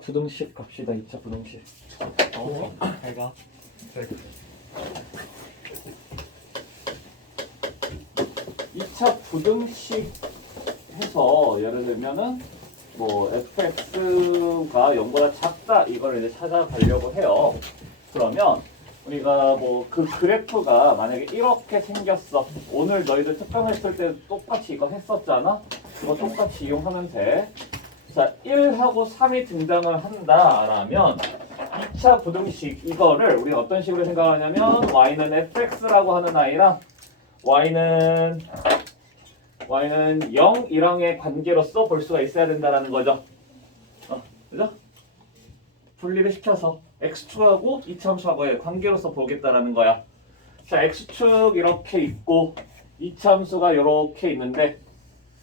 부등식 갑시다. 2차 부등식. 잘가. 2차 부등식 해서 예를 들면은 뭐 fx가 0보다 작다 이걸 이제 찾아가려고 해요. 그러면 우리가 뭐 그 그래프가 만약에 이렇게 생겼어. 오늘 너희들 특강했을 때 똑같이 이거 했었잖아. 이거 똑같이 이용하면 돼. 자, 1하고 3이 등장을 한다라면 2차 부등식 이거를 우리 어떤 식으로 생각하냐면 y는 fx라고 하는 아이랑 y는 0이랑의 관계로서 볼 수가 있어야 된다라는 거죠. 그죠? 분리를 시켜서 x축하고 이차함수하고의 관계로서 보겠다라는 거야. 자, x축 이렇게 있고 이차함수가 이렇게 있는데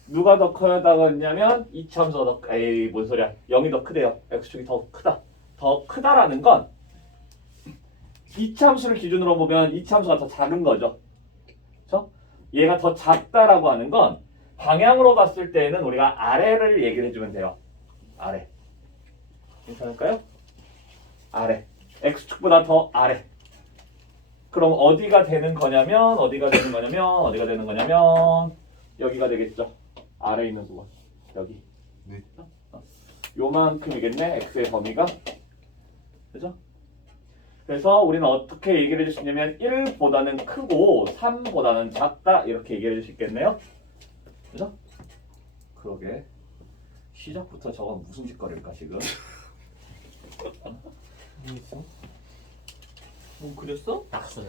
누가 더 크다고 했냐면 이차함수가 더 에이 뭔 소리야. 0이 더 크대요. x축이 더 크다. 더 크다라는 건 이차함수를 기준으로 보면 이차함수가 더 작은 거죠. 그렇죠? 얘가 더 작다라고 하는 건 방향으로 봤을 때는 우리가 아래를 얘기를 해주면 돼요. 아래. 괜찮을까요? 아래. x축보다 더 아래. 그럼 어디가 되는 거냐면 여기가 되겠죠. 아래에 있는 부분. 여기. 네. 요만큼이겠네. x의 범위가. 그죠? 그래서 우리는 어떻게 얘기를 해줄 수 있냐면 1보다는 크고 3보다는 작다 이렇게 얘기를 해줄 수 있겠네요. 그죠? 그러게 시작부터 저건 무슨 짓거릴까 지금? 뭐 있어? 뭐 그렸어? 낙서.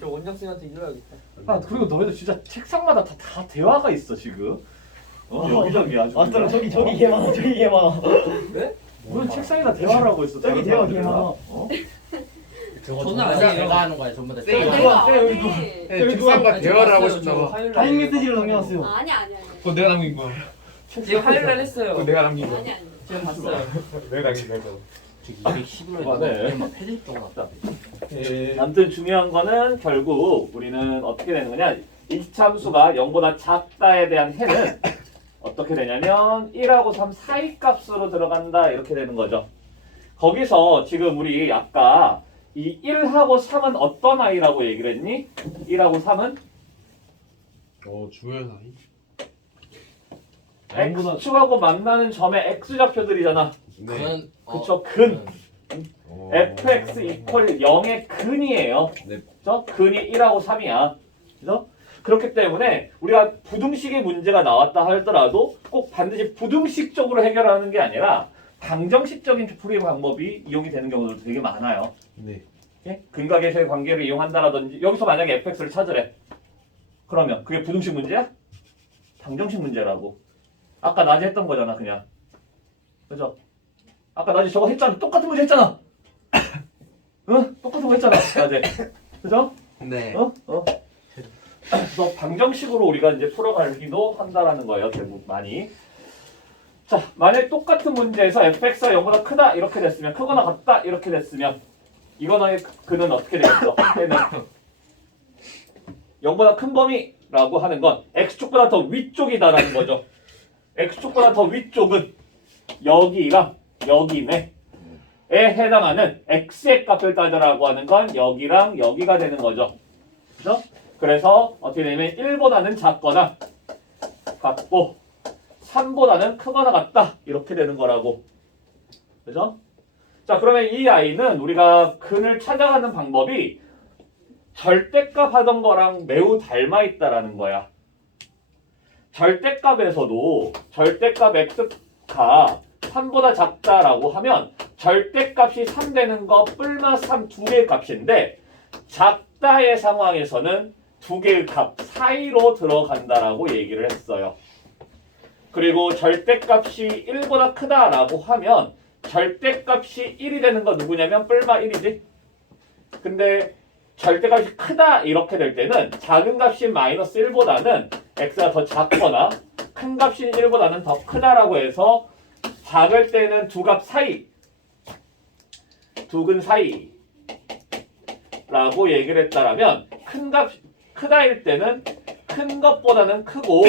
저 원장쌤한테 일러야겠다. 아 그리고 너희들 진짜 책상마다 다 대화가 있어 지금. 여기저기 아주. 맞더라. 그냥. 저기 개 많아. 저기 개 많아. 네? 무슨 책상에다 대화를 하고 있어. 저기 다른 대화 사람들이랑. 개 많아. 저는 저거 전부 다 아니에요. 내가 하는 거야. 전부 다. 네, 내가. 누가- 내가 여기 안 해. 책상과 대화를 하고 싶나 봐. 타임 메시지를 남겨놨어요. 아니. 그거 내가 남긴 거야. 지금 화요일날 했어요. 그거 내가 남긴 거야. 아니. 지금 봤어요. 내가 남긴 거야. 저거. 저기 211로 그만해. 막 패드립 같다. 아무튼 중요한 거는 결국 우리는 어떻게 되는 거냐? 2차 함수가 0보다 작다에 대한 해는 어떻게 되냐면 1하고 3 사이 값으로 들어간다 이렇게 되는 거죠. 거기서 지금 우리 아까 이 1하고 3은 어떤 아이라고 얘기를 했니? 1하고 3은 주요 사이. x축하고 만나는 점의 x좌표들이잖아. 네. 그쵸? 근. fx 이퀄 0의 근이에요. 네. 그죠? 근이 1하고 3이야. 그죠? 그렇기 때문에 우리가 부등식의 문제가 나왔다 하더라도 꼭 반드시 부등식적으로 해결하는 게 아니라 방정식적인 풀이 방법이 이용이 되는 경우도 되게 많아요. 네. 예? 근과 계수의 관계를 이용한다라든지 여기서 만약에 fx를 찾으래. 그러면 그게 부등식 문제야? 방정식 문제라고. 아까 낮에 했던 거잖아 그냥. 그죠? 아까 낮에 저거 했잖아. 똑같은 문제 했잖아. 응? 똑같은 거 했잖아 낮에. 그죠? 네. 그래서 방정식으로 우리가 이제 풀어가기도 한다라는 거예요. 결국 많이. 자, 만약 똑같은 문제에서 fx가 0보다 크다 이렇게 됐으면 크거나 같다 이렇게 됐으면 이거는 그는 어떻게 되겠어? 얘는 0보다 큰 범위라고 하는 건 x축보다 더 위쪽이다라는 거죠. x축보다 더 위쪽은 여기랑 여기네. 에 해당하는 x의 값을 따져라고 하는 건 여기랑 여기가 되는 거죠. 그죠? 그래서 어떻게 되냐면 1보다는 작거나 같고 3보다는 크거나 같다 이렇게 되는 거라고. 그죠? 자, 그러면 이 아이는 우리가 근을 찾아가는 방법이 절대값 하던 거랑 매우 닮아 있다라는 거야. 절대값에서도 절대값 x가 3보다 작다라고 하면 절대값이 3 되는 거 뿔마 3 두 개의 값인데 작다의 상황에서는 두 개의 값 사이로 들어간다라고 얘기를 했어요. 그리고 절대값이 1보다 크다라고 하면 절대값이 1이 되는 거 누구냐면 뿔마 1이지. 근데 절대값이 크다 이렇게 될 때는 작은 값이 마이너스 1보다는 x가 더 작거나 큰 값이 1보다는 더 크다라고 해서 작을 때는 두 값 사이, 두 근 사이 라고 얘기를 했다라면 큰 값, 크다일 때는 큰 것보다는 크고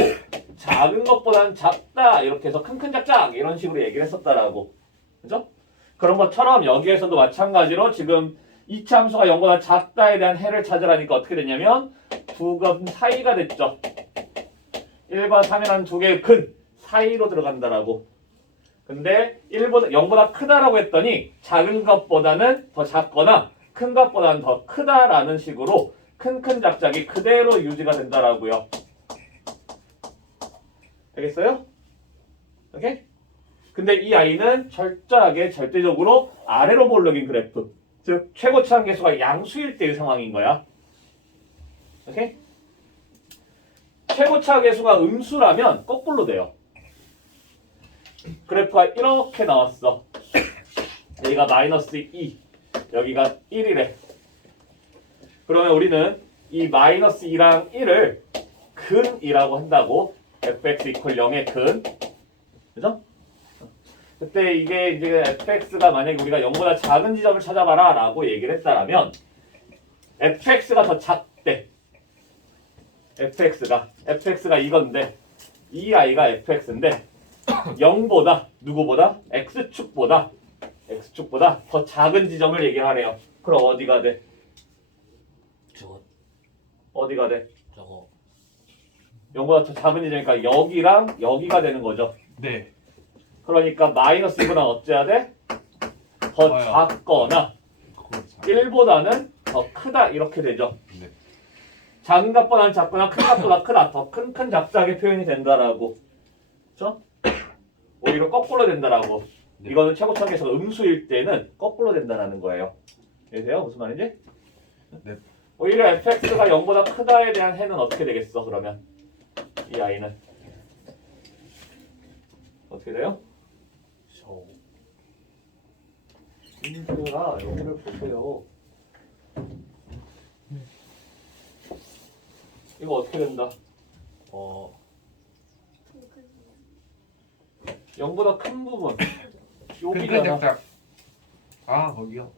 작은 것보다는 작다 이렇게 해서 큰 작작 이런 식으로 얘기를 했었다라고. 그죠? 그런 것처럼 여기에서도 마찬가지로 지금 이치 함수가 0보다 작다에 대한 해를 찾으라니까 어떻게 됐냐면 두 점 사이가 됐죠. 1과 3이라는 두 개의 근 사이로 들어간다라고. 근데 0보다 크다라고 했더니 작은 것보다는 더 작거나 큰 것보다는 더 크다라는 식으로 큰 작작이 그대로 유지가 된다라고요. 되겠어요? 오케이? 근데 이 아이는 철저하게 절대적으로 아래로 볼록인 그래프, 즉 최고치한 계수가 양수일 때의 상황인 거야. 오케이? 최고차 계수가 음수라면 거꾸로 돼요. 그래프가 이렇게 나왔어. 여기가 마이너스 2, 여기가 1이래. 그러면 우리는 이 마이너스 2랑 1을 근이라고 한다고. fx 이퀄 0의 근. 그죠? 그때 이게 이제 fx가 만약에 우리가 0보다 작은 지점을 찾아봐라 라고 얘기를 했다라면 fx가 더 작대. fx가 이건데 이 아이가 fx인데 0보다 누구보다 x축보다 더 작은 지점을 얘기하래요. 그럼 어디가 돼? 저거 어디가 돼? 저거 0보다 더 작은 지점이니까 여기랑 여기가 되는 거죠. 네. 그러니까 마이너스 2보다 어째야 돼? 더 커요. 작거나 그렇죠. 1보다는 더 크다 이렇게 되죠. 네. 작은 값보다는 작거나 큰 값보다 크다. 더 큰 작작의 표현이 된다라고. 그렇죠? 오히려 거꾸로 된다라고. 네. 이거는 최고차계에서 음수일 때는 거꾸로 된다라는 거예요. 이해돼요? 무슨 말인지? 네. 오히려 fx가 0보다 크다에 대한 해는 어떻게 되겠어? 그러면 이 아이는 어떻게 돼요? 저 인들아 여기를 보세요. 이거 어떻게 된다? 0보다 큰 부분 큰큰 여기잖아. 작작. 아 거기요.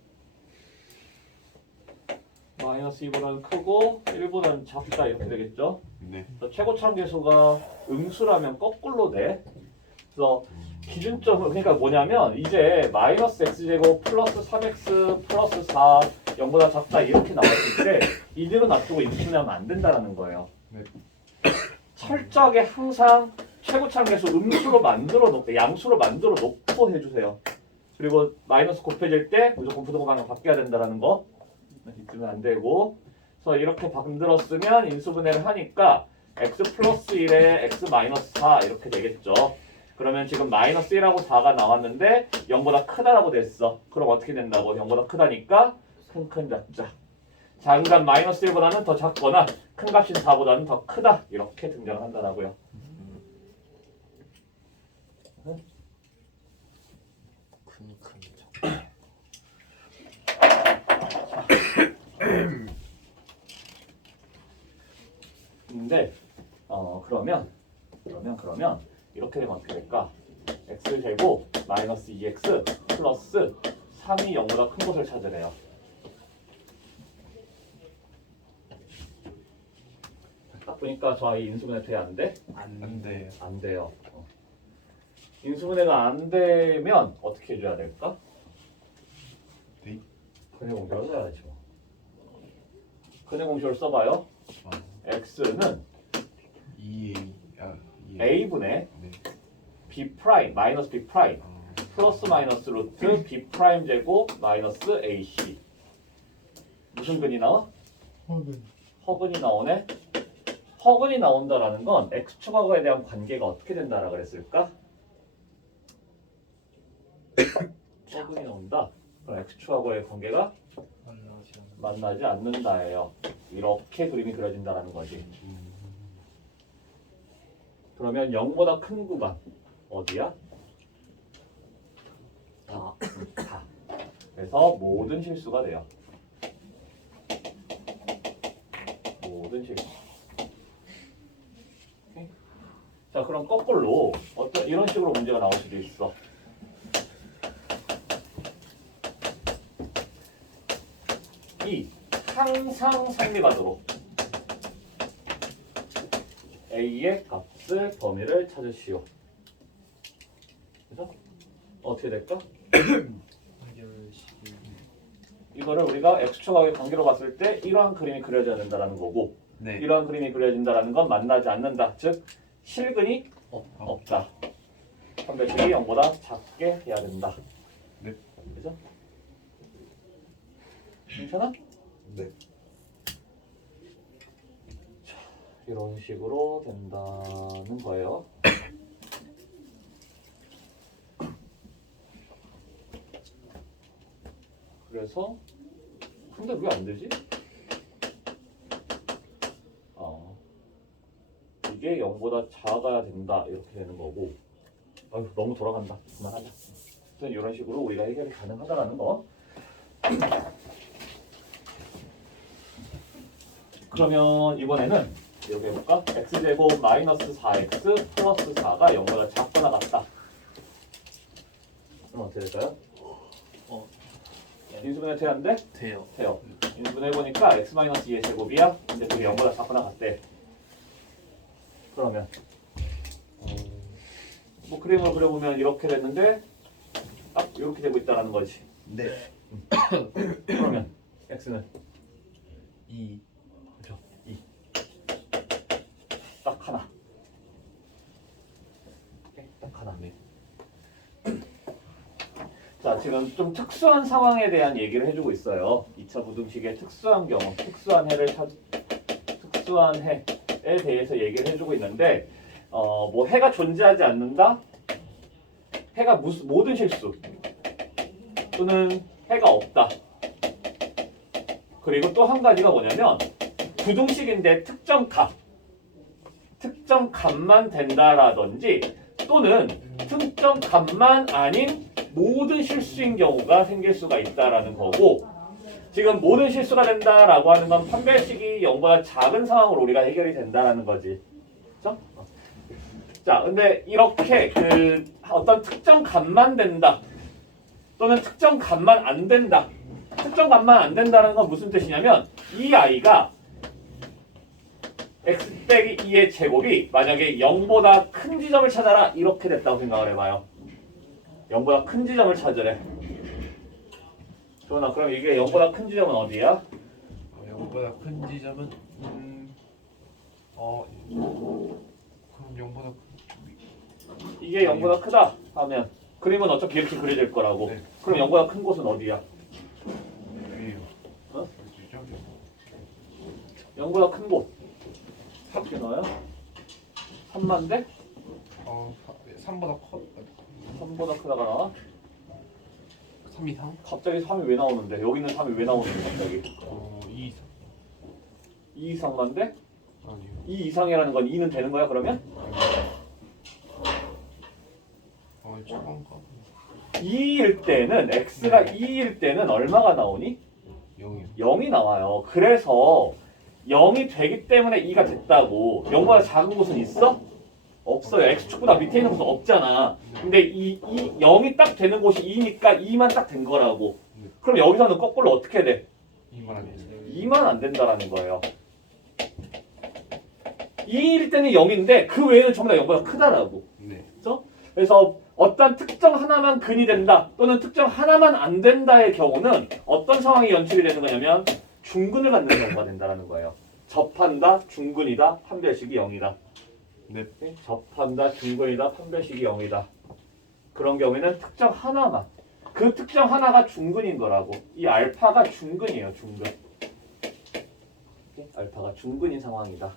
마이너스 2보다는 크고 1보다는 작다 이렇게 되겠죠. 네. 그래서 최고참 계수가 음수라면 거꾸로 돼. 그래서 기준점은 그러니까 뭐냐면 이제 마이너스 x제곱 플러스 3x 플러스 4 0보다 작다 이렇게 나왔을 때 이대로 놔두고 인수하면 안 된다는 거예요. 네. 철저하게 항상 최고참 계수 음수로 만들어 놓고 양수로 만들어 놓고 해주세요. 그리고 마이너스 곱해질 때 무조건 부등호 방향 바뀌어야 된다는 거 잊으면 안 되고. 그래서 이렇게 만들었으면 인수분해를 하니까 x 플러스 1에 x 마이너스 4 이렇게 되겠죠. 그러면 지금 마이너스 1하고 4가 나왔는데 0보다 크다라고 됐어. 그럼 어떻게 된다고? 0보다 크다니까 큰 작자. 작은 값 마이너스 1보다는 더 작거나 큰 값인 4보다는 더 크다. 이렇게 등장을 한다고요. 큰 근데 그러면 이렇게 되면 어떻게 될까? x제곱 마이너스 2x 플러스 3이 0보다 큰 것을 찾으래요. 딱 보니까 저 아이 인수분해 돼 안 돼? 안 돼요. 안 돼요. 인수분해가 안 되면 어떻게 해줘야 될까? 네. 근해 공식을 써야지 뭐. 근해 공식을 써봐요. x는 2A a분의 네. b 프라임 마이너스 b 프라임 플러스 마이너스 루트 b 프라임 제곱 마이너스 ac. 무슨 근이 나와? 허근이 나오네. 허근이 나온다라는 건 x축하고에 대한 관계가 어떻게 된다라 그랬을까? 허근이 나온다. 그럼 x축하고의 관계가 만나지 않는다예요. 이렇게 그림이 그려진다라는 거지. 그러면 0보다 큰 구간 어디야? 다. 그래서 모든 실수가 돼요. 모든 실수. 오케이? 자, 그럼 거꾸로 어떤 이런 식으로 문제가 나올 수도 있어. 이 항상 상리가도록 a의 값을 범위를 찾으시오. 그래서 어떻게 될까? 해결식이 이거를 우리가 x축하고의 관계로 봤을 때 이러한 그림이 그려져야 된다는 거고 네. 이러한 그림이 그려진다는 건 만나지 않는다. 즉 실근이 없다. 판별식이 0보다 작게 해야 된다. 네. 그죠? 괜찮아? 네. 이런 식으로 된다는 거예요. 그래서 근데 왜 안 되지? 이게 0보다 작아야 된다 이렇게 되는 거고 아유, 너무 돌아간다. 그만하자. 아무튼 이런 식으로 우리가 해결이 가능하다라는 거. 그러면 이번에는 여기 해볼까? x제곱 마이너스 4x 플러스 4가 0보다 작거나 같다. 그럼 어떻게 될까요? 인수분해 돼야 안 돼? 돼요. 돼요. 인수분해해보니까 x 마이너스 2의 제곱이야. 근데 그게 0보다 작거나 같대. 그러면 뭐 그림을 그려보면 이렇게 됐는데 딱 이렇게 되고 있다라는 거지. 네. 그러면 x는 2. 그죠? 2. 딱 하나. 딱 하나. 네. 자, 지금 좀 특수한 상황에 대한 얘기를 해주고 있어요. 2차 부등식의 특수한 경우, 특수한 해에 대해서 얘기를 해주고 있는데, 뭐 해가 존재하지 않는다, 해가 모든 실수, 또는 해가 없다. 그리고 또 한 가지가 뭐냐면 부등식인데 특정 값만 된다라든지, 또는 특정 값만 아닌 모든 실수인 경우가 생길 수가 있다라는 거고, 지금 모든 실수가 된다라고 하는 건 판별식이 0보다 작은 상황으로 우리가 해결이 된다라는 거지. 그렇죠? 자, 근데 이렇게 그 어떤 특정 값만 된다, 또는 특정 값만 안 된다. 특정 값만 안 된다는 건 무슨 뜻이냐면 이 아이가 x 빼기 2의 제곱이 만약에 0보다 큰 지점을 찾아라 이렇게 됐다고 생각을 해봐요. 0보다 큰 지점을 찾으래. 조은아, 그럼 이게 0보다 큰 지점은 어디야? 0보다 큰 지점은 그럼 0보다 큰 쪽이 이게 0보다 크다 하면 그림은 어차피 이렇게 그려질 거라고. 네. 그럼 0보다 큰 곳은 어디야? 위에요. 어? 어디죠? 0보다 큰 곳. 어떻게 넣어요? 3만데? 3보다 커. 3보다 크다가 나와? 3 이상? 갑자기 3이 왜 나오는데? 여기 있는 3이 왜 나오는데 갑자기? 2 이상. 2 이상만데? 아니요. 2 이상이라는 건 2는 되는 거야 그러면? 저건가? 2일 때는 x가 2일 때는 얼마가 나오니? 0이요. 0이 나와요. 그래서 0이 되기 때문에 2가 됐다고. 0보다 작은 곳은 있어? 없어요. x축보다 밑에 있는 곳은 없잖아. 근데 이 0이 딱 되는 곳이 2니까 2만 딱 된 거라고. 그럼 여기서는 거꾸로 어떻게 돼? 2만 안 돼요. 2만 안 된다라는 거예요. 2일 때는 0인데 그 외에는 전부 다 0보다 크다라고. 네. 그래서 어떤 특정 하나만 근이 된다 또는 특정 하나만 안 된다의 경우는 어떤 상황이 연출이 되는 거냐면 중근을 갖는 경우가 된다는 거예요. 접한다, 중근이다, 판별식이 0이다. 네. 접한다, 중근이다, 판별식이 0이다. 그런 경우에는 특정 하나만, 그 특정 하나가 중근인 거라고. 이 알파가 중근이에요, 중근. 알파가 중근인 상황이다.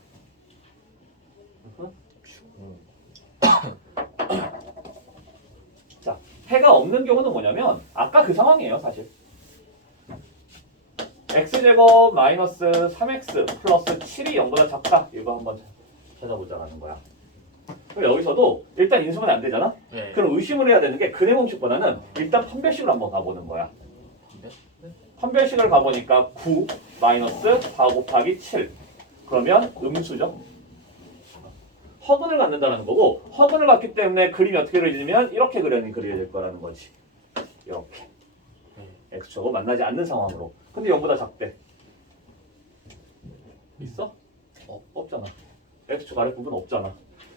자, 해가 없는 경우는 뭐냐면 아까 그 상황이에요, 사실. x제곱 마이너스 3x 플러스 7이 0보다 작다. 이거 한번 찾아보자라는 거야. 그럼 여기서도 일단 인수분해 안 되잖아? 네. 그럼 의심을 해야 되는 게 근해 공식보다는 일단 판별식을 한번 가보는 거야. 판별식을 가보니까 9 마이너스 4 곱하기 7. 그러면 음수죠. 허근을 갖는다는 거고, 허근을 갖기 때문에 그림이 어떻게 그려지냐면 이렇게 그려질 거라는 거지. 이렇게. x축하고 만나지 않는 상황으로. 근데 0보다 작대. 있어? 없잖아. x축 아래 부분 없잖아.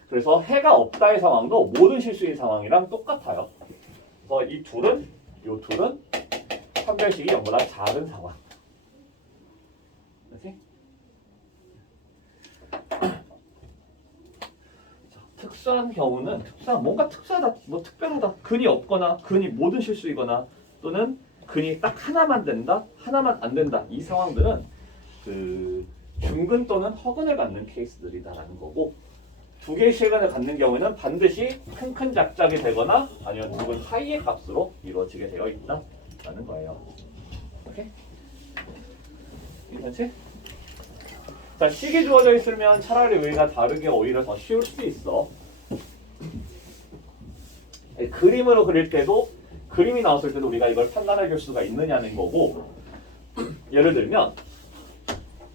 그래서 해가 없다의 상황도 모든 실수인 상황이랑 똑같아요. 그래서 이 둘은 요 둘은 판별식이 0보다 작은 상황. 이렇게. 특수한 경우는 뭔가 특수하다, 뭐 특별하다, 근이 없거나 근이 모든 실수이거나 또는 근이 딱 하나만 된다, 하나만 안 된다. 이 상황들은 그 중근 또는 허근을 갖는 케이스들이다라는 거고, 두 개의 실근을 갖는 경우에는 반드시 큰 작작이 되거나 아니면 두 근 사이의 값으로 이루어지게 되어 있다라는 거예요. 오케이? 괜찮지? 자, 식이 주어져 있으면 차라리 우리가 다르게 오히려 더 쉬울 수도 있어. 그림으로 그릴 때도, 그림이 나왔을 때도 우리가 이걸 판단해 줄 수가 있느냐는 거고, 예를 들면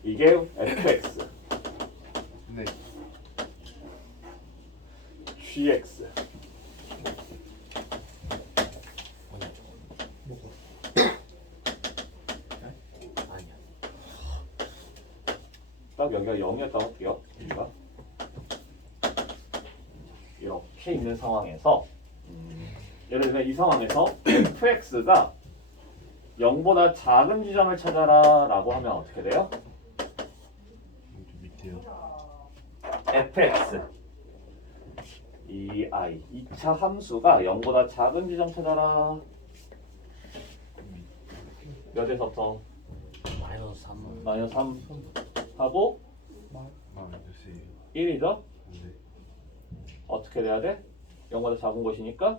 이게 fx, 네. gx, 아니야. 딱 여기가 0이었다고 할게요. 여기가 이렇게 있는 상황에서 예를 들면 이 상황에서 fx가 0보다 작은 지점을 찾아라 라고 하면 어떻게 돼요? 여기 밑에요. fx 이 i 2차 함수가 0보다 작은 지점 찾아라. 몇에서부터? 마이너스 3. 마이너스 3 하고 마이너스 1이죠? 네. 어떻게 돼야 돼? 0보다 작은 것이니까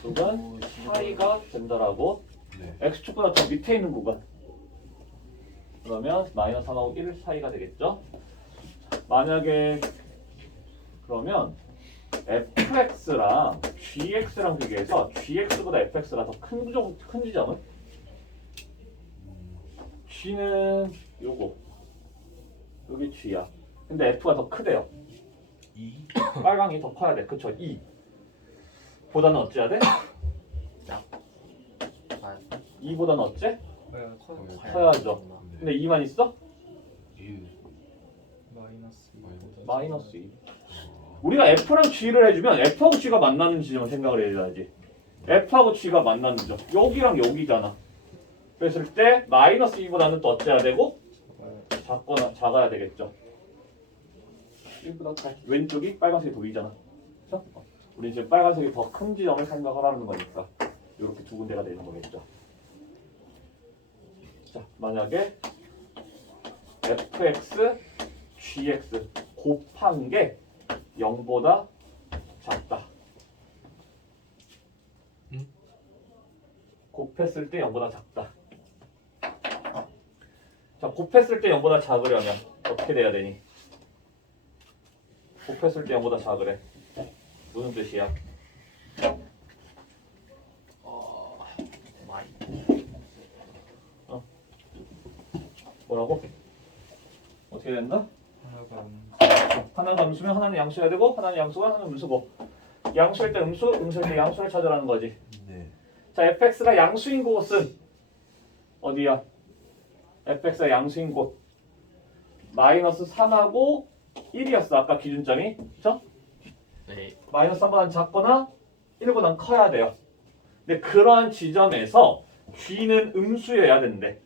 두근 사이가 된다라고. 네. x축보다 더 밑에 있는 구간. 그러면 마이너스 3하고 1 사이가 되겠죠? 만약에 그러면 fx랑 gx랑 비교해서 gx보다 fx가 더 큰 지점은? g는 요거 여기 g야. 근데 f가 더 크대요. 2. 빨강이 더 커야 돼. 그쵸? 2 보다는 어찌해야 돼? 아, 2보다는 어째? 네, 커요. 커야죠. 네. 근데 2만 있어? 1. 마이너스 마이너스 2. 우리가 F랑 G를 해주면 F하고 G가 만나는 지점을 생각을 해줘야지. F하고 G가 만나는 지점 여기랑 여기잖아. 그랬을 때 마이너스 2보다는 또 어째야 되고? 작거나 작아야 되겠죠. 1보다 커. 왼쪽이 빨간색이 보이잖아. 그렇죠? 우리 지금 빨간색이 더 큰 지점을 생각하라는 거니까 이렇게 두 군데가 되는 거겠죠. 자, 만약에 fx, gx 곱한 게 0보다 작다. 곱했을 때 0보다 작다. 자, 곱했을 때 0보다 작으려면 어떻게 돼야 되니? 곱했을 때 0보다 작으래. 무슨 뜻이야? 마이. 뭐라고? 어떻게 된다? 하나가 하나가 음수면 하나는 양수해야 되고 하나는 양수가 하나는 음수고, 양수일 때 음수, 음수일 때 양수를 찾으라는 거지. 네. 자, fx가 양수인 곳은 어디야? fx가 양수인 곳 마이너스 3하고 1이었어 아까 기준점이. 그쵸? 네. 마이너스 3보다 작거나 1보다 커야 돼요. 근데 그러한 지점에서 g는 음수여야 된대.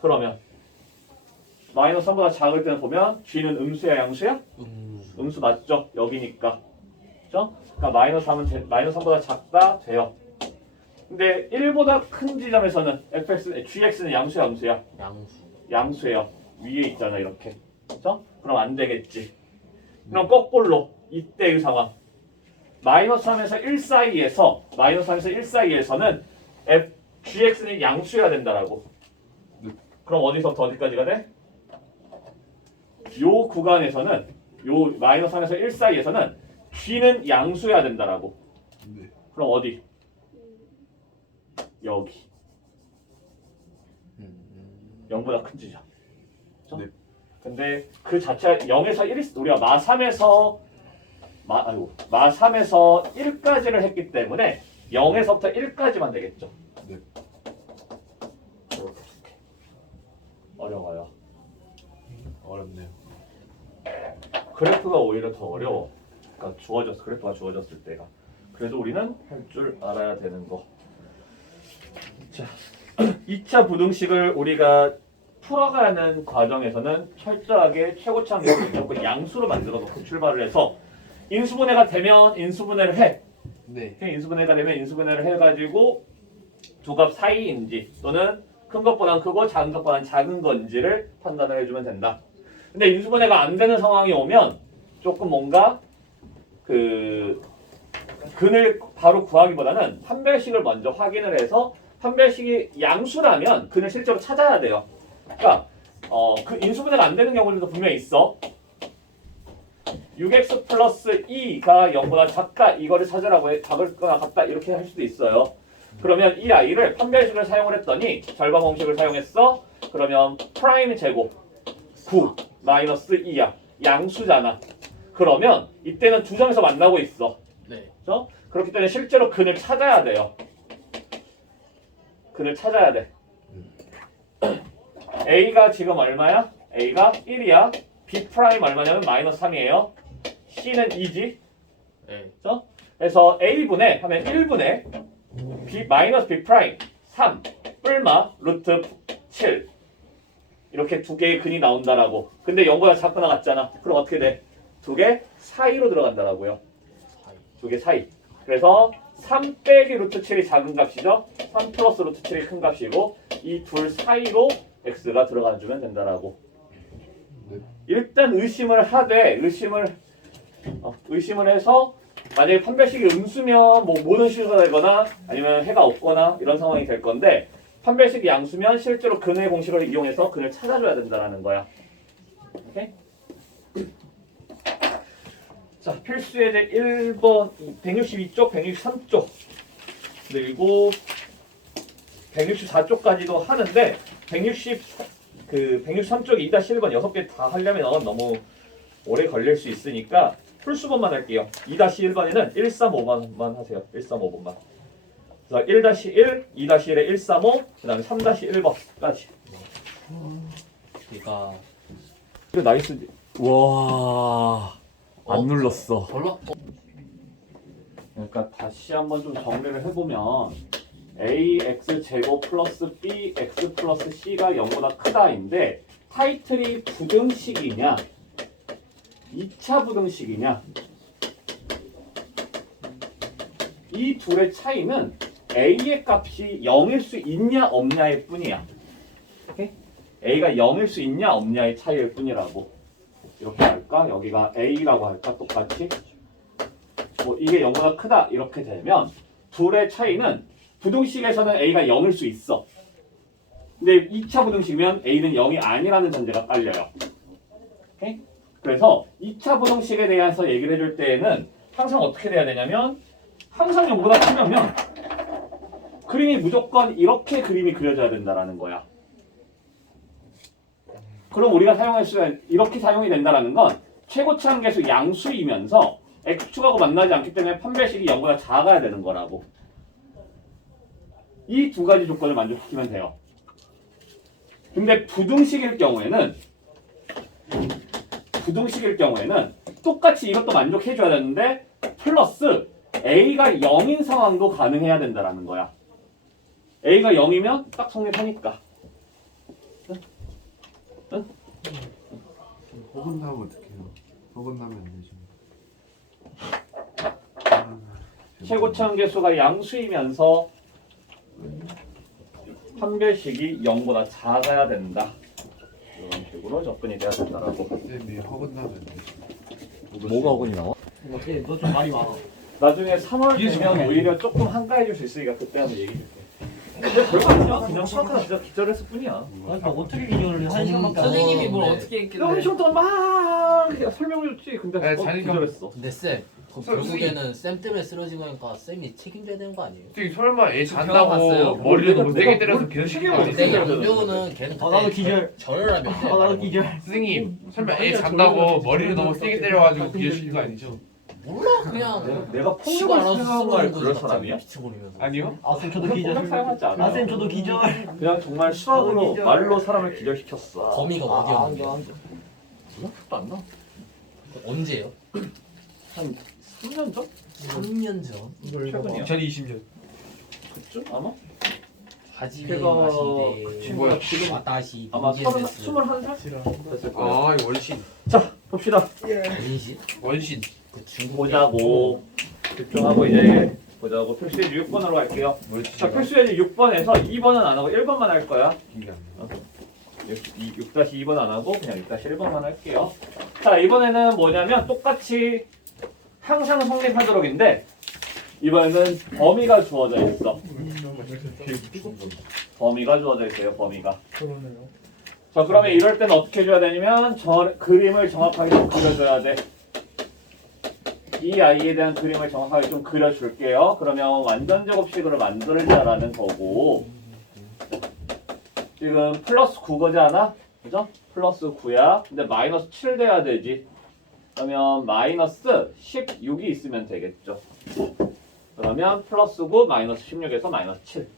그러면 마이너스 3보다 작을 때는 보면 g는 음수야 양수야? 음수 맞죠? 여기니까. 그죠? 그러니까 마이너스 3은 마이너스 3보다 작다 돼요. 근데 1보다 큰 지점에서는 gx는 양수야 음수야? 양수. 양수예요. 위에 있잖아 이렇게. 그죠? 그럼 안 되겠지. 그럼 거꾸로 이때의 상황. 마이너스 3에서 1 사이에서 마이너스 3에서 1 사이에서는 gx는 양수여야 된다라고. 그럼 어디서부터 어디까지가 돼? 요 구간에서는 요 마이너스 3에서 1 사이에서는 g는 양수여야 된다라고. 네. 그럼 어디? 여기. 0보다 큰 지점. 그렇죠? 네. 근데 그 자체가 0에서 1이 우리가 마3에서 마3에서 1까지를 했기 때문에 0에서부터 1까지만 되겠죠. 네. 이렇게. 어려워요. 어렵네요. 그래프가 오히려 더 어려워. 그러니까 그래프가 주어졌을 때가. 그래도 우리는 할 줄 알아야 되는 거. 자, 2차 부등식을 우리가 풀어가는 과정에서는 철저하게 최고차항 계수를 양수로 만들어 놓고 출발을 해서 인수분해가 되면 인수분해를 해. 네. 인수분해가 되면 인수분해를 해가지고 두 값 사이인지 또는 큰 것보단 크고 작은 것보단 작은 건지를 판단을 해주면 된다. 근데 인수분해가 안 되는 상황이 오면 조금 뭔가 그 근을 바로 구하기보다는 판별식을 먼저 확인을 해서 판별식이 양수라면 근을 실제로 찾아야 돼요. 그러니까 그 인수분해가 안 되는 경우들도 분명히 있어. 6x 플러스 2가 0보다 작다 이거를 찾으라고 해. 작을거나 같다 이렇게 할 수도 있어요. 그러면 이 아이를 판별식을 사용을 했더니 절반 공식을 사용했어. 그러면 프라임 제곱 9 마이너스 2야. 양수잖아. 그러면 이때는 두 점에서 만나고 있어. 네. 그렇죠? 그렇기 때문에 실제로 근을 찾아야 돼요. 근을 찾아야 돼. A가 지금 얼마야? A가 1이야. B 프라임 얼마냐면 마이너스 3이에요. C는 2지. 네. 그렇죠? 그래서 A분의 하면 1분의 B 마이너스 B 프라임 3 뿔마 루트 7 이렇게 두 개의 근이 나온다라고. 근데 0보다 작거나 같잖아. 그럼 어떻게 돼? 두 개 사이로 들어간다라고요. 사이. 두 개 사이. 그래서 3 빼기 루트 7이 작은 값이죠. 3 플러스 루트 7이 큰 값이고 이 둘 사이로 x가 들어가 주면 된다라고. 네. 일단 의심을 하되 의심을 해서 만약에 판별식이 음수면 뭐 모든 실수가 되거나 아니면 해가 없거나 이런 상황이 될 건데 판별식이 양수면 실제로 근의 공식을 이용해서 근을 찾아줘야 된다라는 거야. 오케이? 자, 필수 예제 1번 162쪽, 163쪽 그리고 164쪽까지도 하는데 163쪽이 2-1번 6개 다 하려면 너무 오래 걸릴 수 있으니까 풀수번만 할게요. 2-1번에는 135번만 하세요. 135번만. 그래서 1-1, 2-1에 135, 그 다음에 3-1번까지. 이거 이거 나이스. 와. 안 눌렀어. 별로 그러니까 다시 한번 좀 정리를 해보면 ax 제곱 플러스 bx 플러스 c가 0보다 크다인데 타이틀이 부등식이냐 2차 부등식이냐 이 둘의 차이는 a의 값이 0일 수 있냐 없냐의 뿐이야. 오케이? a가 0일 수 있냐 없냐의 차이일 뿐이라고. 이렇게 할까? 여기가 a라고 할까? 똑같이 뭐 이게 0보다 크다 이렇게 되면 둘의 차이는 부등식에서는 a가 0일 수 있어. 근데 2차 부등식이면 a는 0이 아니라는 전제가 깔려요. 오케이? 그래서 2차 부등식에 대해서 얘기를 해줄 때에는 항상 어떻게 돼야 되냐면 항상 0보다 크면 그림이 무조건 이렇게 그림이 그려져야 된다라는 거야. 그럼 우리가 사용할 수 이렇게 사용이 된다라는 건 최고차항 계수 양수이면서 x축하고 만나지 않기 때문에 판별식이 0보다 작아야 되는 거라고. 이 두 가지 조건을 만족시키면 돼요. 근데 부등식일 경우에는 똑같이 이것도 만족해줘야 되는데 플러스 a가 0인 상황도 가능해야 된다라는 거야. a가 0이면 딱 성립하니까. 응? 혹은 나면 어떡해요? 혹은 나면 안 되죠. 최고차항 계수가 양수이면서 판별식이 0보다 작아야 된다. 이런 식으로 접근이 돼야 된다라고. 쌤이 혹은 나면 안 되죠. 뭐가 어근이 나와? 어떻게 너 좀 말이 많아. 나중에 3월 되면 오히려 조금 한가해질 수 있으니까 그때 한번 얘기해줄게. 근데 별거 아니야. 그냥 수학하다 진짜 기절했을 뿐이야. 그러니까 어떻게 기절을 해? 1시간밖에 안 선생님이 뭘 했는데. 어떻게 내가 한 했길래? 시간 동안 막 설명해줬지. 근데 아니, 자기가- 기절했어. 근데 쌤 결국에는 쌤 때문에 쓰러진 거니까 쌤이 책임져야 되는 거 아니에요? 저기 설마 애 봤어요? 잔다고 머리를 너무 내가 세게 때려서 뭘 기절시킨 책임을 거 근데 아니에요? 어떻게 양조는 걔는 아, 나도 기절. 절을 하면 돼. 나도 기절. 선생님 설마 애 잔다고 머리를 너무 세게 때려가지고 기절시킨 거 아니죠? 몰라 그냥 내가 치고 폭력을 알아서 사용한 쓰는 걸 거지 그럴 갑자기 사람이야? 미쳐버리면서. 아니요? 아쌤 저도 폭력 기절. 사용하지 않아. 아쌤 저도 기절. 그냥 정말 수학으로 기절. 말로 사람을 기절시켰어. 범위가 어디였는데? 기억도 안 나. 언제요? 한 3년 전? 3년 전. 최근이요? 2020년. 그쯤 아마? 하지메 걔가 마시데 그 친구가 지금 와다시 아마 닌겐데스. 21살 됐을 거예요. 아, 이거 원신. 자 봅시다. 인시? 원신. 그 중국 보자고 집중하고 이제 보자고 필수예제 6번으로 갈게요. 자 필수예제 6번에서 2번은 안 하고 1번만 할 거야. 6-2번 안 하고 그냥 6-1번만 할게요. 자 이번에는 뭐냐면 똑같이 항상 성립하도록인데 이번에는 범위가 주어져 있어. 범위가 주어져 있어요. 범위가. 자 그러면 이럴 때는 어떻게 해줘야 되냐면 그림을 정확하게 좀 그려줘야 돼. 이 아이에 대한 그림을 정확하게 좀 그려줄게요. 그러면 완전 제곱식으로 만들자라는 거고 지금 플러스 9거지 않아? 그죠? 플러스 9야. 근데 마이너스 7 돼야 되지. 그러면 마이너스 16이 있으면 되겠죠. 그러면 플러스 9 마이너스 16에서 마이너스 7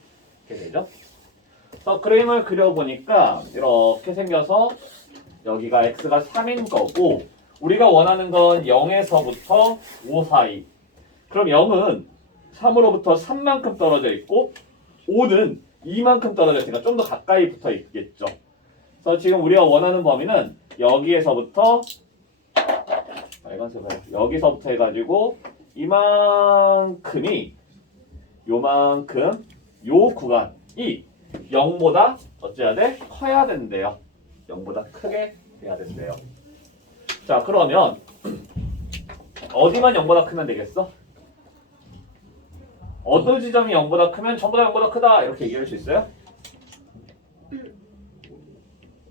이렇게 되죠. 그래서 그림을 그려보니까 이렇게 생겨서 여기가 x가 3인 거고 우리가 원하는 건 0에서부터 5 사이. 그럼 0은 3으로부터 3만큼 떨어져 있고 5는 2만큼 떨어져 있으니까 좀 더 가까이 붙어 있겠죠. 그래서 지금 우리가 원하는 범위는 여기에서부터 빨간색 봐요. 여기서부터 해가지고 이만큼이 요만큼 요 구간이 0보다 어찌해야 돼? 커야 된대요. 0보다 크게 돼야 된대요. 자 그러면 어디만 0보다 크면 되겠어? 어떤 지점이 0보다 크면 전부 다 0보다 크다 이렇게 얘기할 수 있어요?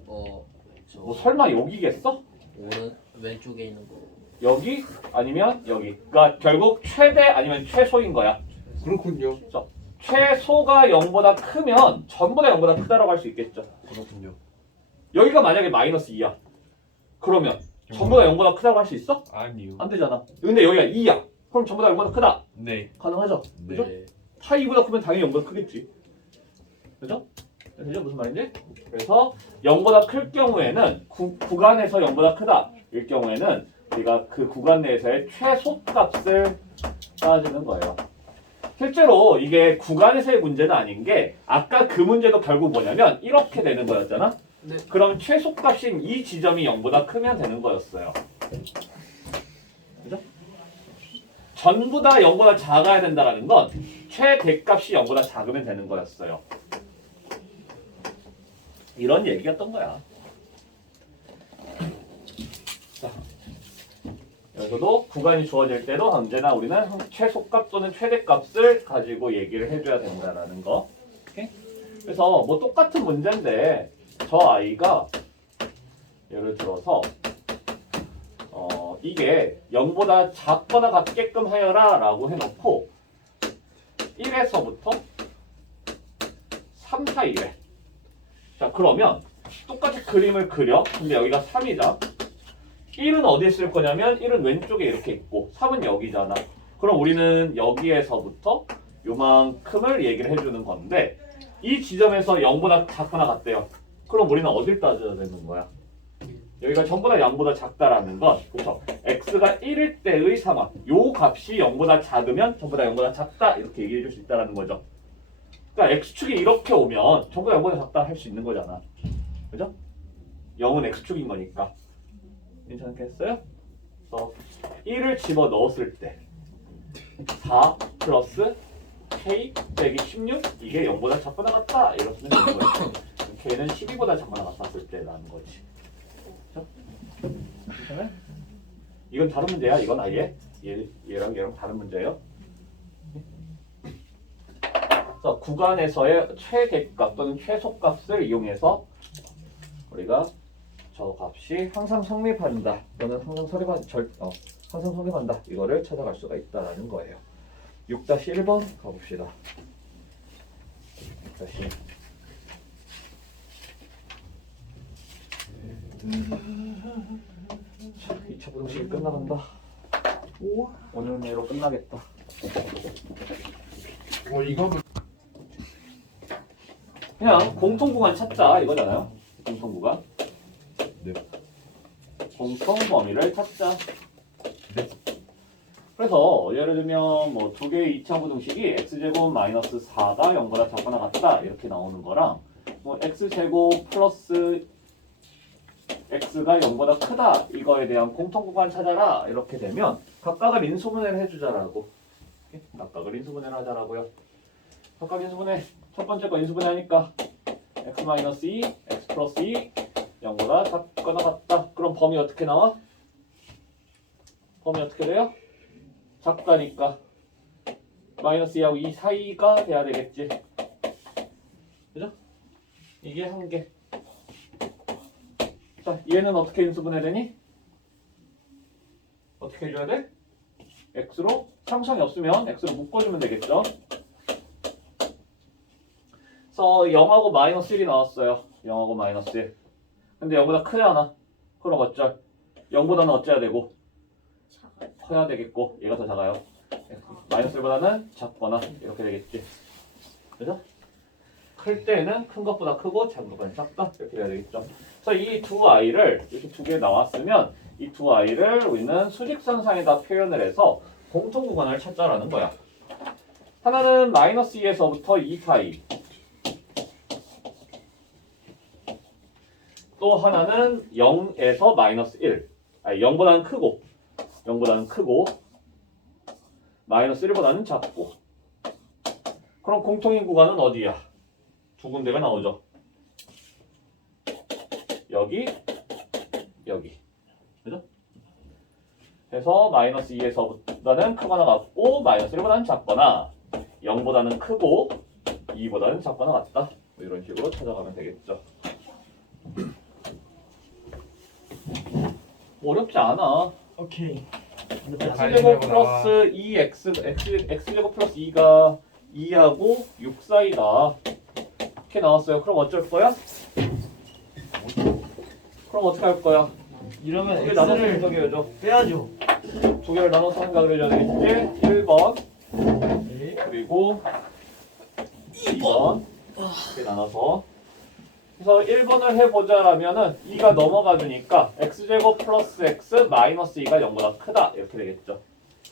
뭐 설마 여기겠어? 오른 왼쪽에 있는 거. 여기 아니면 여기. 그러니까 결국 최대 아니면 최소인 거야. 그렇군요. 최소가 0보다 크면 전부 다 0보다 크다라고 할 수 있겠죠. 그렇군요. 여기가 만약에 마이너스 2야. 그러면 전부 다 0보다 크다고 할 수 있어? 아니요. 안 되잖아. 근데 여기가 2야. 그럼 전부 다 0보다 크다. 네. 가능하죠? 그죠? 네. 파이보다 크면 당연히 0보다 크겠지. 그죠? 그죠? 무슨 말인지? 그래서 0보다 클 경우에는 구간에서 0보다 크다. 일 경우에는 우리가 그 구간 내에서의 최소값을 따지는 거예요. 실제로 이게 구간에서의 문제는 아닌 게 아까 그 문제도 결국 뭐냐면 이렇게 되는 거였잖아. 네. 그럼 최소값인 이 지점이 0보다 크면 되는 거였어요. 그죠? 전부 다 0보다 작아야 된다는 건 최대값이 0보다 작으면 되는 거였어요. 이런 얘기였던 거야. 자, 여기서도 구간이 주어질 때도 언제나 우리는 최소값 또는 최대값을 가지고 얘기를 해줘야 된다는 거. 오케이? 그래서 뭐 똑같은 문제인데 저 아이가 예를 들어서 이게 0보다 작거나 같게끔 하여라 라고 해놓고 1에서부터 3 사이래. 자 그러면 똑같이 그림을 그려. 근데 여기가 3이다. 1은 어디에 쓸 거냐면 1은 왼쪽에 이렇게 있고 3은 여기잖아. 그럼 우리는 여기에서부터 요만큼을 얘기를 해주는 건데 이 지점에서 0보다 작거나 같대요. 그럼 우리는 어딜 따져야 되는 거야? 여기가 전부 다 0보다 작다라는 건 그렇죠? x가 1일 때의 상황. 요 값이 0보다 작으면 전부 다 0보다 작다 이렇게 얘기해 줄 수 있다는 거죠. 그러니까 x축이 이렇게 오면 전부 다 0보다 작다 할 수 있는 거잖아. 그죠? 0은 x축인 거니까. 괜찮겠어요? 그래서 1을 집어 넣었을 때 4 플러스 k 빼기 16 이게 0보다 작거나 같다 이렇게 쓰면 되는 거예요. k는 12보다 작거나 같았을 때라는 거지. 그렇죠? 괜찮아요? 이건 다른 문제야. 이건 아예 얘랑 얘랑 다른 문제예요. 그래서 구간에서의 최대값 또는 최소값을 이용해서 우리가 저 값이 항상 성립한다 또는 항상 성립한다 이거를 찾아갈 수가 있다라는 거예요. 6-1번 가봅시다. 6-1. 자, 2차 부동식이 끝나간다. 오늘 내로 끝나겠다. 이거 그냥 공통구간 찾자 이거잖아요. 공통구간. 네. 공통 범위를 찾자. 네. 그래서 예를 들면 뭐 두 개의 2차 부등식이 x제곱 마이너스 4가 0보다 작거나 같다 이렇게 나오는 거랑 뭐 x제곱 플러스 x가 0보다 크다 이거에 대한 공통구간 찾아라 이렇게 되면 각각을 인수분해를 해주자라고. 각각을 인수분해를 하자라고요. 각각 인수분해 첫 번째 거 인수분해 하니까 x-2, x 플러스 2 0보다 작거나 같다. 그럼 범위 어떻게 나와? 범위 어떻게 돼요? 작다니까 마이너스 2하고 2 사이가 돼야 되겠지. 그죠? 이게 한 개. 자, 얘는 어떻게 인수분해 되니? 어떻게 해줘야 돼? x로 상수항이 없으면 x로 묶어주면 되겠죠. 그래서 0하고 마이너스 1이 나왔어요. 0하고 마이너스 1. 근데 0보다 크잖아. 그럼 어쩔? 0보다는 어째야 되고 커야 되겠고 얘가 더 작아요. 마이너스 1보다는 작거나 이렇게 되겠지. 그죠? 클 때는 큰 것보다 크고 작은 것보다 작다 이렇게 돼야 되겠죠. 그래서 이 두 아이를 이렇게 두 개 나왔으면 이 두 아이를 우리는 수직선상에다 표현을 해서 공통구간을 찾자라는 거야. 하나는 마이너스 2에서부터 2 사이, 또 하나는 0에서 마이너스 1, 아니 0보다는 크고 0보다는 크고 마이너스 1보다는 작고. 그럼 공통인 구간은 어디야? 두 군데가 나오죠. 여기, 여기. 그죠? 그래서 마이너스 2에서보다는 크거나 같고 마이너스 1보다는 작거나 0보다는 크고 2보다는 작거나 같다. 뭐 이런 식으로 찾아가면 되겠죠. 어렵지 않아. 오케이. x제곱 플러스 2x, x제곱 플러스 2가 2하고 6 사이다. 이렇게 나왔어요. 그럼 어쩔 거야? 그럼 어떻게 할 거야? 이러면 두 개 나눠서 x를 생각해야죠. 빼야죠. 두 개를 나눠서 생각을 해줘야 되겠지? 1번 네. 그리고 2번 이렇게 나눠서. 그래서 1번을 해보자라면은 2가 넘어가 주니까 x제곱 플러스 x 마이너스 2가 0보다 크다 이렇게 되겠죠.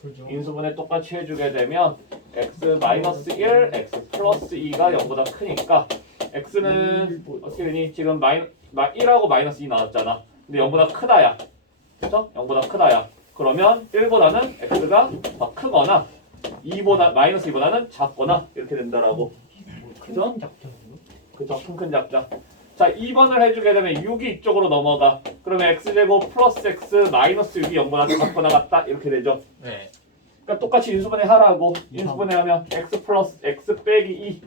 그렇죠. 인수분해 똑같이 해주게 되면 x 마이너스 1, x 플러스 2가 0보다 크니까 x는 어떻게 되니? 지금 1하고 마이너스 2 나왔잖아. 근데 0보다 크다야. 그죠? 0보다 크다야. 그러면 1보다는 x가 더 크거나 2보다 마이너스 2보다는 작거나 이렇게 된다라고. 그죠? 그죠? 큰 작자. 자, 2번을 해주게 되면 6이 이쪽으로 넘어가. 그러면 x제곱 플러스 x 마이너스 6이 0보다 작거나 같다 이렇게 되죠. 네. 그러니까 똑같이 인수분해 하라고. 인수분해하면 x 플러스 x 빼기 2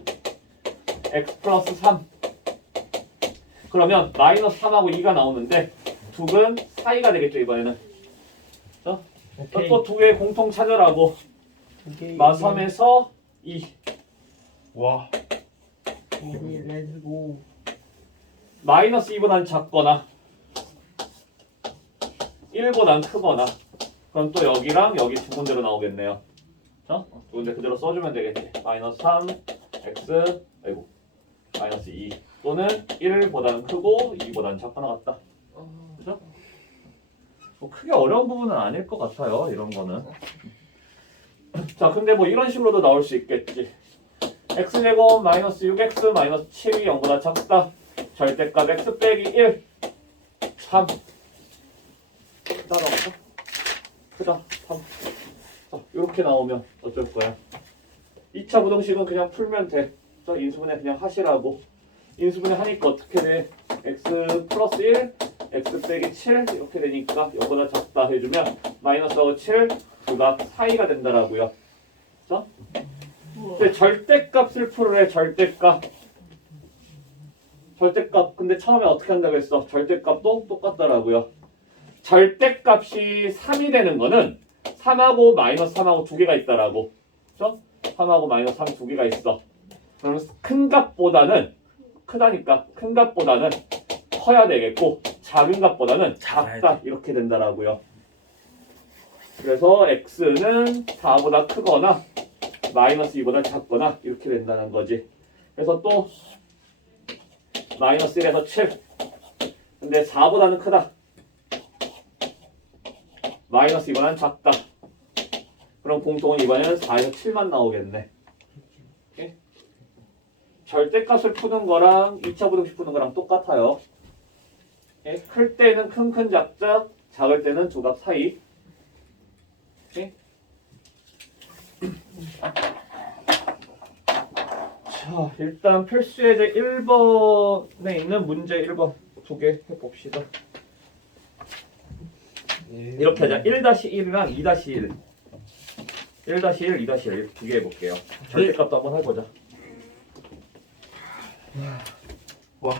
x 플러스 3 그러면 마이너스 3하고 2가 나오는데 둘은 사이가 되겠죠 이번에는. 또 두 개의 공통 찾으라고. 마3에서 2 와. 렛츠고. 마이너스 2보다는 작거나 1보다는 크거나. 그럼 또 여기랑 여기 두 군데로 나오겠네요. 두 군데 그대로 써주면 되겠지. 마이너스 3 x 아이고 마이너스 2 또는 1보다는 크고 2보다는 작거나 같다. 그죠? 뭐 크게 어려운 부분은 아닐 것 같아요. 이런 거는. 자, 근데 뭐 이런 식으로도 나올 수 있겠지. x제곱 마이너스 6x 마이너스 7이 0보다 작다. 절대값 x 빼기 1 3 크다라고 할까? 크다 3. 자, 이렇게 나오면 어쩔 거야? 2차 부등식은 그냥 풀면 돼. 자, 인수분해 그냥 하시라고. 인수분해 하니까 어떻게 돼? x 플러스 1 x 빼기 7 이렇게 되니까 0보다 작다 해주면 마이너스하고 7 두가 사이가 된다라고요. 자, 근데 절대값을 풀으래. 절대값. 절대값. 근데 처음에 어떻게 한다고 했어? 절대값도 똑같더라고요. 절대값이 3이 되는 거는 3하고 마이너스 3하고 두 개가 있다라고. 그렇죠? 3하고 마이너스 3 두 개가 있어. 그러면 큰 값보다는 크다니까 큰 값보다는 커야 되겠고 작은 값보다는 작다 이렇게 된다라고요. 그래서 x는 4보다 크거나 마이너스 2보다 작거나 이렇게 된다는 거지. 그래서 또 마이너스 1에서 7 근데 4보다는 크다 마이너스 2보다는 작다 그럼 공통은 이번에는 4에서 7만 나오겠네. 오케이? 절대값을 푸는 거랑 2차 부등식 푸는 거랑 똑같아요. 오케이? 클 때는 큰 작자, 작을 때는 두 값 사이. 오케이? 자, 일단 필수 예제 1번에 있는 문제 1번 두 개 해봅시다. 이렇게 하자. 1-1이랑 2-1. 1-1, 2-1 두 개 해볼게요. 절대값도 한번 해보자.